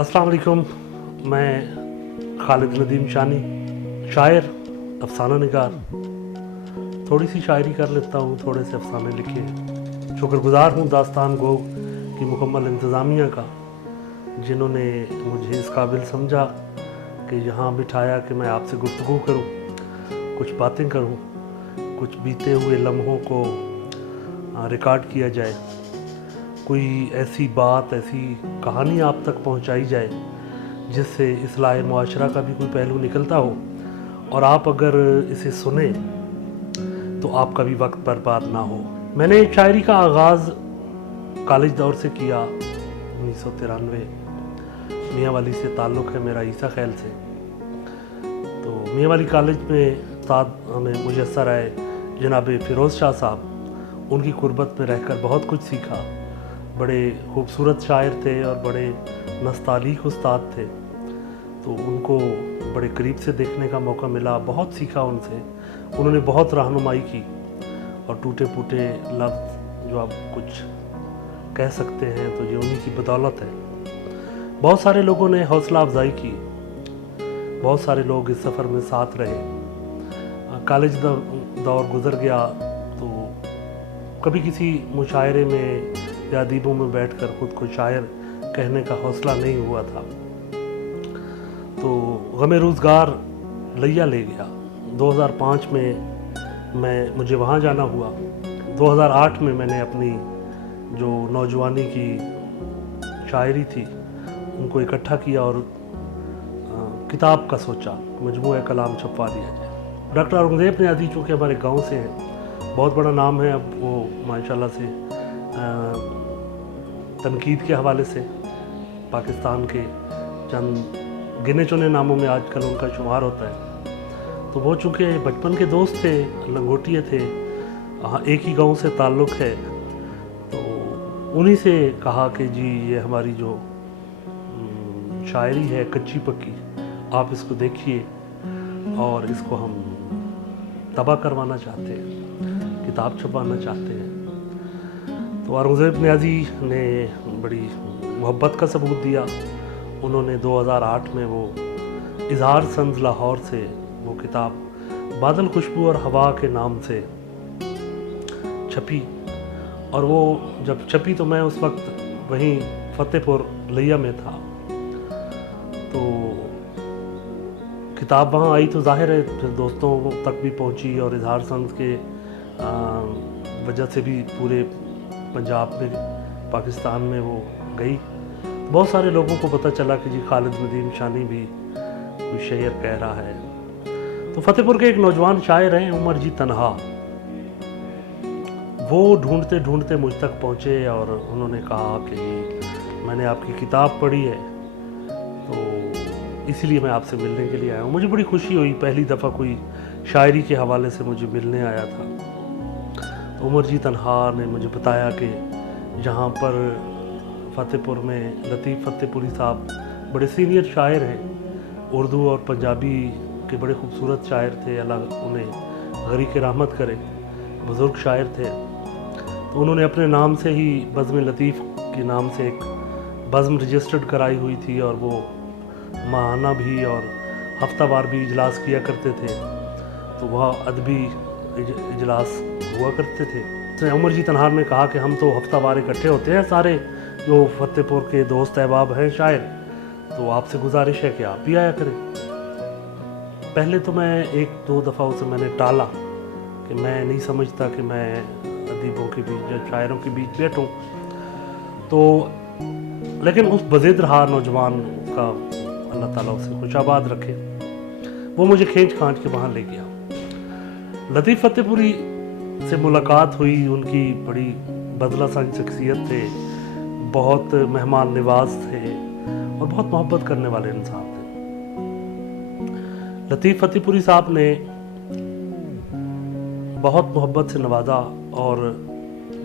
अस्सलाम वालेकुम। मैं खालिद नदीम शानी, शायर, अफसाना निगार। थोड़ी सी शायरी कर लेता हूँ, थोड़े से अफसाने लिखे हैं। शुक्रगुजार हूँ दास्तान गो की मुकम्मल इंतज़ामिया का, जिन्होंने मुझे इस काबिल समझा कि यहाँ बिठाया कि मैं आपसे गुफ्तगू करूँ, कुछ बातें करूँ, कुछ बीते हुए लम्हों को रिकॉर्ड किया जाए, कोई ऐसी बात, ऐसी कहानी आप तक पहुंचाई जाए जिससे इस्लाह मुआशरा का भी कोई पहलू निकलता हो, और आप अगर इसे सुने तो आपका भी वक्त बर्बाद ना हो। मैंने शायरी का आगाज़ कॉलेज दौर से किया। 1993 मियाँ वाली से ताल्लुक़ है मेरा, ईसा खैल से। तो मियाँ वाली कॉलेज में उस्ताद हमें मुयस्सर आए जनाब फ़िरोज़ शाह साहब। उनकी कुर्बत में रहकर बहुत कुछ सीखा। बड़े खूबसूरत शायर थे और बड़े नस्तालीक उस्ताद थे, तो उनको बड़े करीब से देखने का मौका मिला, बहुत सीखा उनसे। उन्होंने बहुत रहनुमाई की, और टूटे फूटे लफ्ज़ जो आप कुछ कह सकते हैं तो ये उन्हीं की बदौलत है। बहुत सारे लोगों ने हौसला अफजाई की, बहुत सारे लोग इस सफ़र में साथ रहे। कॉलेज दौर गुज़र गया तो कभी किसी मुशायरे में या अदीबों में बैठकर खुद को शायर कहने का हौसला नहीं हुआ था, तो गमे रोज़गार लैया ले गया। 2005 में मुझे वहाँ जाना हुआ। 2008 में मैंने अपनी जो नौजवानी की शायरी थी उनको इकट्ठा किया और किताब का सोचा, मजमूए कलाम छपवा दिया जाए। डॉक्टर औरंगज़ेब नियाज़ी चूँकि हमारे गांव से हैं, बहुत बड़ा नाम है, अब वो माशाल्लाह से तनकीद के हवाले से पाकिस्तान के चंद गिने चुने नामों में आजकल उनका शुमार होता है। तो वो चूँकि बचपन के दोस्त थे, लंगोटिए थे, एक ही गांव से ताल्लुक़ है, तो उन्हीं से कहा कि जी ये हमारी जो शायरी है कच्ची पक्की, आप इसको देखिए और इसको हम तबाह करवाना चाहते हैं, किताब छपवाना चाहते हैं। तो औरंगज़ेब नियाज़ी ने बड़ी मोहब्बत का सबूत दिया। उन्होंने 2008 में वो इज़हार संज़ लाहौर से वो किताब बादल खुशबू और हवा के नाम से छपी, और वो जब छपी तो मैं उस वक्त वहीं फ़तेहपुर लिया में था। तो किताब वहाँ आई तो ज़ाहिर है फिर दोस्तों तक भी पहुँची, और इज़हार संज़ के वजह से भी पूरे पंजाब में, पाकिस्तान में वो गई। बहुत सारे लोगों को पता चला कि जी खालिद नदीम शानी भी कोई शेर कह रहा है। तो फ़तेहपुर के एक नौजवान शायर हैं उमर जी तन्हा, वो ढूंढते ढूंढते मुझ तक पहुँचे और उन्होंने कहा कि मैंने आपकी किताब पढ़ी है, तो इसीलिए मैं आपसे मिलने के लिए आया हूँ। मुझे बड़ी खुशी हुई, पहली दफ़ा कोई शायरी के हवाले से मुझे मिलने आया था। तो उमर जी तन्हा ने मुझे बताया कि जहाँ पर फ़तेहपुर में लतीफ़ फ़तेहपुरी साहब बड़े सीनियर शायर हैं, उर्दू और पंजाबी के बड़े खूबसूरत शायर थे, अल्लाह उन्हें गरीक़ रहमत करे, बुज़ुर्ग शायर थे। तो उन्होंने अपने नाम से ही बज़्म लतीफ़ के नाम से एक बज़्म रजिस्टर्ड कराई हुई थी, और वो माहाना भी और हफ्तावार भी इजलास किया करते थे। तो वह अदबी इजलास हुआ करते थे। तो उमर जी तन्हा ने कहा कि हम तो हफ्तावार इकट्ठे होते हैं सारे जो फ़तेहपुर के दोस्त अहबाब हैं शायर, तो आपसे गुजारिश है कि आप भी आया करें। पहले तो मैं एक दो दफ़ा उसे मैंने टाला कि मैं नहीं समझता कि मैं अदीबों के बीच या शायरों के बीच बैठूं, तो लेकिन उस बज़िद रहा नौजवान का, अल्लाह ताला उसे खुशाबाद रखे, वो मुझे खींच खांच के वहाँ ले गया। लतीफ़ फ़तेहपुरी से मुलाकात हुई। उनकी बड़ी बदला सांझ शख्सियत थे, बहुत मेहमान नवाज थे और बहुत मोहब्बत करने वाले इंसान थे। लतीफ़ फ़तेहपुरी साहब ने बहुत मोहब्बत से नवाजा और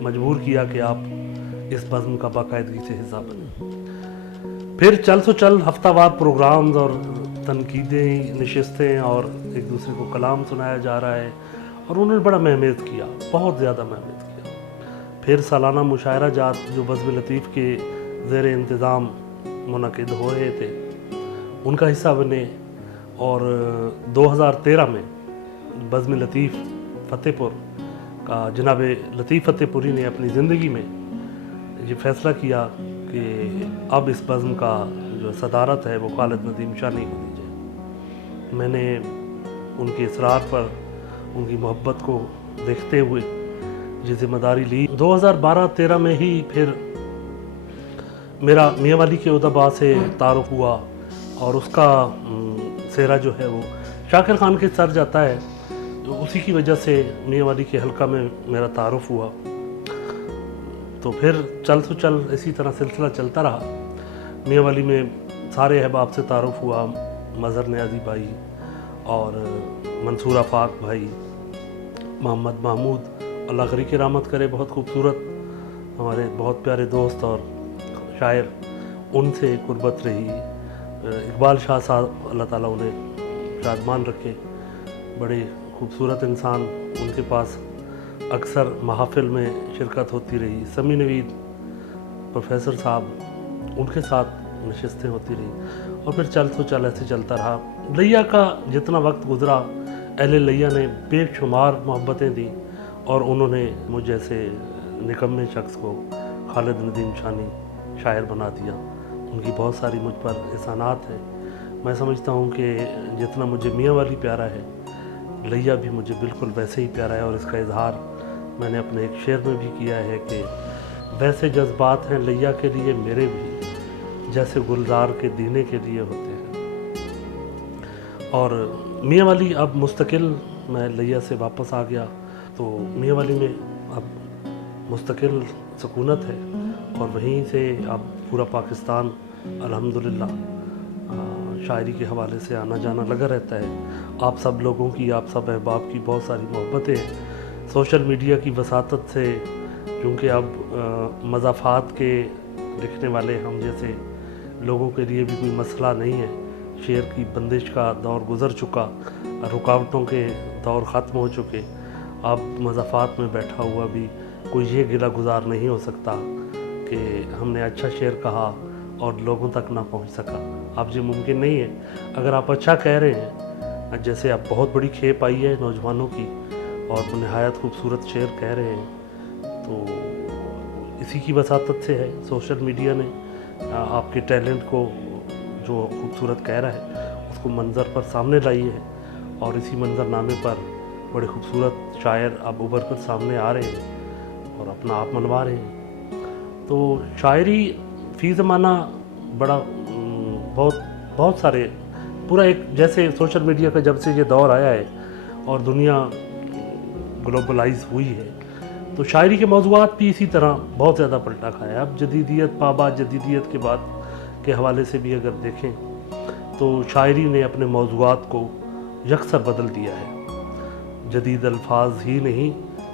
मजबूर किया कि आप इस बज़्म का बाकायदगी से हिस्सा बने। फिर चल सो चल हफ्तावार प्रोग्राम्स और तनकीदें, नशिस्तें, और एक दूसरे को कलाम सुनाया जा रहा है, और उन्होंने बड़ा मेहनत किया, बहुत ज़्यादा मेहनत किया। फिर सालाना मुशायरा जात जो बज़्म लतीफ़ के ज़ेर इंतज़ाम मुनक़िद हो रहे थे उनका हिस्सा बने। और 2013 में बज़्म लतीफ़ फ़तेहपुर का जनाब लतीफ़ फ़तेहपुरी ने अपनी ज़िंदगी में ये फ़ैसला किया कि अब इस बज़्म का जो सदारत है वो खालिद नदीम शानी को दी जाए। मैंने उनके इसरार पर, उनकी मोहब्बत को देखते हुए ये ज़िम्मेदारी ली। 2012-13 में ही फिर मेरा मियाँ वाली के उदबा से तारुफ़ हुआ और उसका सेहरा जो है वो शाकिर खान के सर जाता है, तो उसी की वजह से मियाँ वाली के हल्का में मेरा तारुफ़ हुआ। तो फिर चल इसी तरह सिलसिला चलता रहा। मियाँ वाली में सारे अहबाब से तारुफ़ हुआ, मज़हर नियाज़ी भाई और मंसूर आफाक भाई, मोहम्मद महमूद, अल्लाह करी की रहमत करे, बहुत खूबसूरत हमारे बहुत प्यारे दोस्त और शायर, उनसे कुर्बत रही। इकबाल शाह साहब अल्लाह ताला उन्हें शादमान रखे, बड़े खूबसूरत इंसान, उनके पास अक्सर महफ़िल में शिरकत होती रही। समी नवीद प्रोफेसर साहब, उनके साथ नशिस्तें होती रही और फिर चल ऐसे चलता रहा। लैया का जितना वक्त गुज़रा, अहले लैया ने बेशुमार मोहब्बतें दी और उन्होंने मुझ जैसे निकम्मे शख्स को खालिद नदीम शानी शायर बना दिया। उनकी बहुत सारी मुझ पर एहसानात हैं। मैं समझता हूँ कि जितना मुझे मियाँ वाली प्यारा है, लैया भी मुझे बिल्कुल वैसे ही प्यारा है। और इसका इजहार मैंने अपने एक शेर में भी किया है कि वैसे जज्बात हैं लैया के लिए मेरे भी, जैसे गुलजार के दीने के लिए होते हैं। और मियाँ वाली अब मुस्तकिल, मैं लैया से वापस आ गया तो मियाँ वाली में अब मुस्तकिल सुकूनत है और वहीं से अब पूरा पाकिस्तान अल्हम्दुलिल्लाह शायरी के हवाले से आना जाना लगा रहता है। आप सब लोगों की, आप सब अहबाब की बहुत सारी मोहब्बतें हैं। सोशल मीडिया की वसातत से, क्योंकि अब मज़ाफ़ात के लिखने वाले हम जैसे लोगों के लिए भी कोई मसला नहीं है। शेर की बंदिश का दौर गुज़र चुका, रुकावटों के दौर ख़त्म हो चुके। अब मज़ाफ़ात में बैठा हुआ भी कोई ये गिला गुजार नहीं हो सकता कि हमने अच्छा शेर कहा और लोगों तक ना पहुंच सका। अब ये मुमकिन नहीं है। अगर आप अच्छा कह रहे हैं, जैसे आप बहुत बड़ी खेप आई है नौजवानों की और नहायत खूबसूरत शेर कह रहे हैं, तो इसी की वसातत से है। सोशल मीडिया ने आपके टैलेंट को जो खूबसूरत कह रहा है उसको मंज़र पर सामने लाई है और इसी मंज़रनामे पर बड़े खूबसूरत शायर अब उभर कर सामने आ रहे हैं और अपना आप मनवा रहे हैं। तो शायरी फ़ी ज़माना बड़ा बहुत सारे पूरा एक, जैसे सोशल मीडिया का जब से ये दौर आया है और दुनिया ग्लोबलाइज हुई है, तो शायरी के मौज़ूआत भी इसी तरह बहुत ज़्यादा पलटा खाया। अब जदीदियत पाबाद जदीदियत के बाद के हवाले से भी अगर देखें तो शायरी ने अपने मौज़ूआत को यकसर बदल दिया है। जदीद अल्फाज ही नहीं,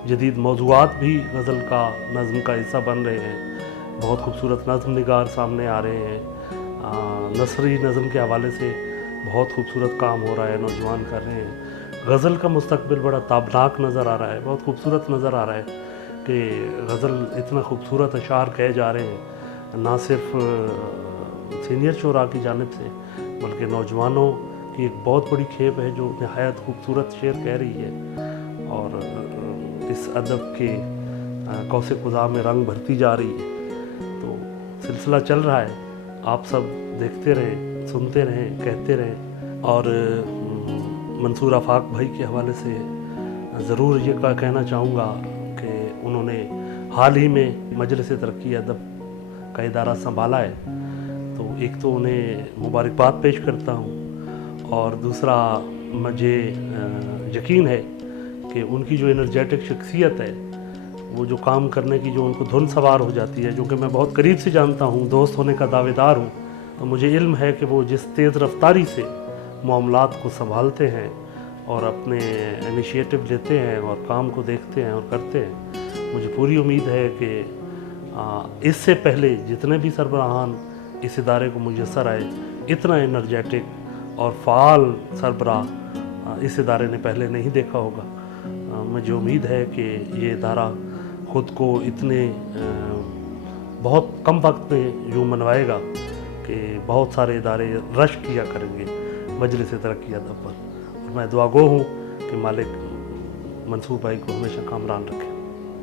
जदीद मौज़ूआत भी गज़ल का, नज़्म का हिस्सा बन रहे हैं। बहुत खूबसूरत नज़्म निगार सामने आ रहे हैं। नसरी नज़्म के हवाले से बहुत खूबसूरत काम हो रहा है, नौजवान कर रहे हैं। गज़ल का मुस्तक़बिल बड़ा ताबनाक नज़र आ रहा है, बहुत खूबसूरत नज़र आ रहा है कि गज़ल इतना खूबसूरत अशार कहे जा रहे हैं, ना सिर्फ सीनियर शोरा की जानिब से बल्कि नौजवानों की एक बहुत बड़ी खेप है जो नहायत खूबसूरत शेर कह रही है और इस अदब के कौसे खुदा में रंग भरती जा रही है। तो सिलसिला चल रहा है, आप सब देखते रहें, सुनते रहें, कहते रहें। और मंसूर आफाक भाई के हवाले से ज़रूर ये कहना चाहूँगा कि उन्होंने हाल ही में मजलिस तरक्की अदब का इदारा संभाला है, तो एक तो उन्हें मुबारकबाद पेश करता हूँ और दूसरा मुझे यकीन है कि उनकी जो एनर्जेटिक शख्सियत है, वो जो काम करने की जो उनको धुन सवार हो जाती है, जो कि मैं बहुत करीब से जानता हूँ, दोस्त होने का दावेदार हूँ, तो मुझे इल्म है कि वो जिस तेज़ रफ्तारी से मामलात को संभालते हैं और अपने इनिशिएटिव लेते हैं और काम को देखते हैं और करते हैं, मुझे पूरी उम्मीद है कि इससे पहले जितने भी सरबराहान इस इदारे को मुयस्सर आए, इतना एनर्जेटिक और फ़ाल सरबराह इस इदारे ने पहले नहीं देखा होगा। मुझे उम्मीद है कि ये इदारा ख़ुद को इतने बहुत कम वक्त में यूँ मनवाएगा कि बहुत सारे इदारे रश किया करेंगे मजलिस तरक्की अदब पर, और मैं दुआ गो हूँ कि मालिक मंसूर भाई को हमेशा कामरान रखे।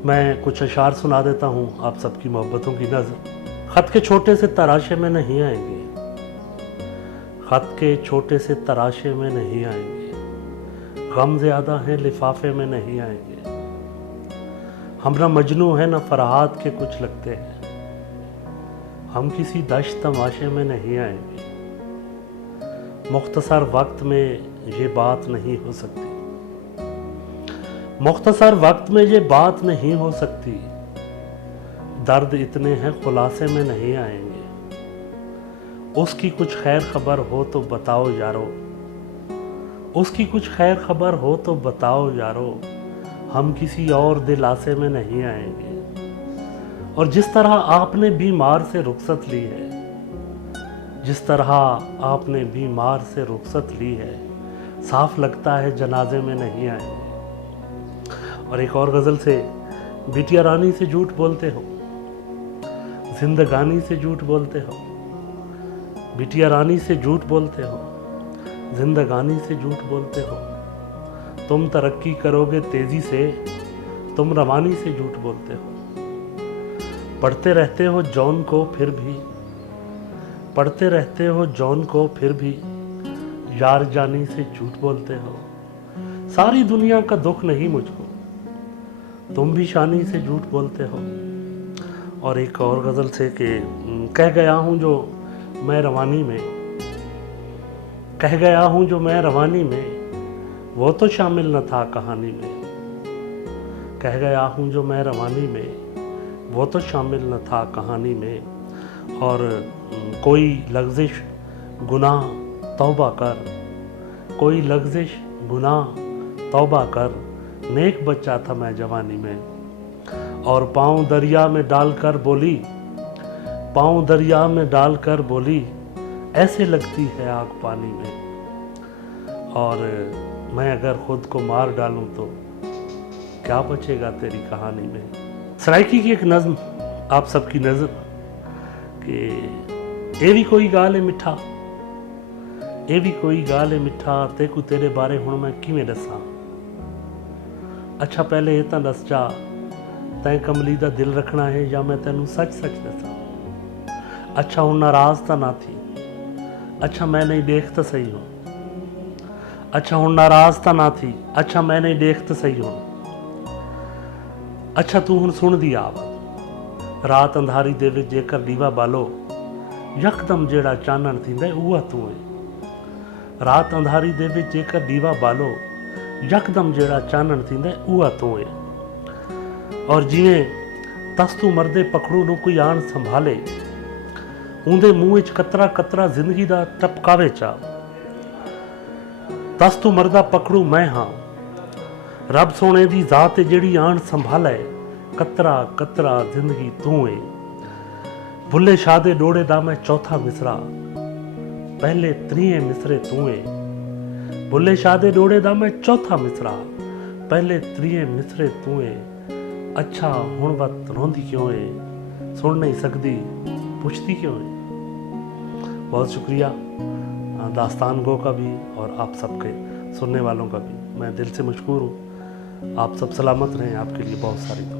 मैं कुछ अशार सुना देता हूँ आप सबकी मोहब्बतों की नज़र। ख़त के छोटे से तराशे में नहीं आएंगे, ख़त के छोटे से तराशे में नहीं आएंगे, गम ज़्यादा है लिफाफे में नहीं आएंगे, हम न मजनू हैं न फरहाद के कुछ लगते हैं, हम किसी दश्त तमाशे में नहीं आएंगे, मुख्तसर वक्त में ये बात नहीं हो सकती, मुख्तसर वक्त में ये बात नहीं हो सकती, दर्द इतने हैं खुलासे में नहीं आएंगे, उसकी कुछ खैर खबर हो तो बताओ यारो, उसकी कुछ खैर खबर हो तो बताओ यारो, हम किसी और दिलासे में नहीं आएंगे। और जिस तरह आपने बीमार से रुखसत ली है, जिस तरह आपने बीमार से रुखसत ली है, साफ लगता है जनाजे में नहीं आएंगे। और एक और गज़ल से, बिटिया रानी से झूठ बोलते हो, जिंदगानी से झूठ बोलते हो, बिटिया रानी से झूठ बोलते हो, जिंदगानी से झूठ बोलते हो, तुम तरक्की करोगे तेजी से, तुम रवानी से झूठ बोलते हो, पढ़ते रहते हो जॉन को फिर भी, पढ़ते रहते हो जॉन को फिर भी, यार जानी से झूठ बोलते हो, सारी दुनिया का दुख नहीं मुझको, तुम भी शानी से झूठ बोलते हो। और एक और गज़ल से कि कह गया हूँ जो मैं रवानी में, कह गया हूँ जो मैं रवानी में, वो तो शामिल न था कहानी में, कह गया हूँ जो मैं रवानी में, वो तो शामिल न था कहानी में। और कोई लग़्ज़िश गुनाह तौबा कर, कोई लग़्ज़िश गुनाह तौबा कर, नेक बच्चा था मैं जवानी में। और पाँव दरिया में डालकर बोली, पाँव दरिया में डालकर बोली, ऐसे लगती है आग पानी में। और मैं अगर खुद को मार डालूं तो क्या बचेगा तेरी कहानी में। सराइकी की एक नज़्म आप सबकी नज़र कि ए भी कोई गाल है मिठा, ए भी कोई गाल है मिठा, तेकू तेरे बारे हुण मैं किवें दसां। अच्छा पहले ये तां दस जा, तैं कमली दा दिल रखना है या मैं तैनू सच सच दसां। अच्छा हुण नाराज़ तां ना थी, अच्छा मैं नहीं देख तो सही हूँ, अच्छा हुण नाराज़ तां ना थी, अच्छा मैं नहीं देख तो सही हूँ। अच्छा तू हुण सुन दी आवाज़, रात अंधारी दे विच जेकर दीवा बालो, यकदम जेड़ा चानण थींदा उहा तू है। रात अंधारी दे विच जेकर दीवा बालो, यकदम जेड़ा चानण थींदा उहा तू है। और जिवें तस्तू मरदे पखड़ू नूं कोई आण संभाले, उंदे मूँह विच कतरा कतरा जिंदगी दा टपकावे चा। तस्तू मरदा पकड़ू मैं हाँ, रब सोने दी जात जेड़ी आण संभाले, कतरा कतरा जिंदगी तू है। भुले शादे डोड़े दा मैं चौथा मिसरा, पहले त्रीए मिसरे तू है। भुले शादे डोड़े दा मैं चौथा मिसरा, पहले त्रीए मिसरे तू है। अच्छा हुण वत रोंदी क्यों है, सुन नहीं सकदी पुछदी क्यों है। बहुत शुक्रिया दास्तान गो का भी और आप सबके सुनने वालों का भी, मैं दिल से मशकूर हूँ। आप सब सलामत रहें, आपके लिए बहुत सारी दुआ।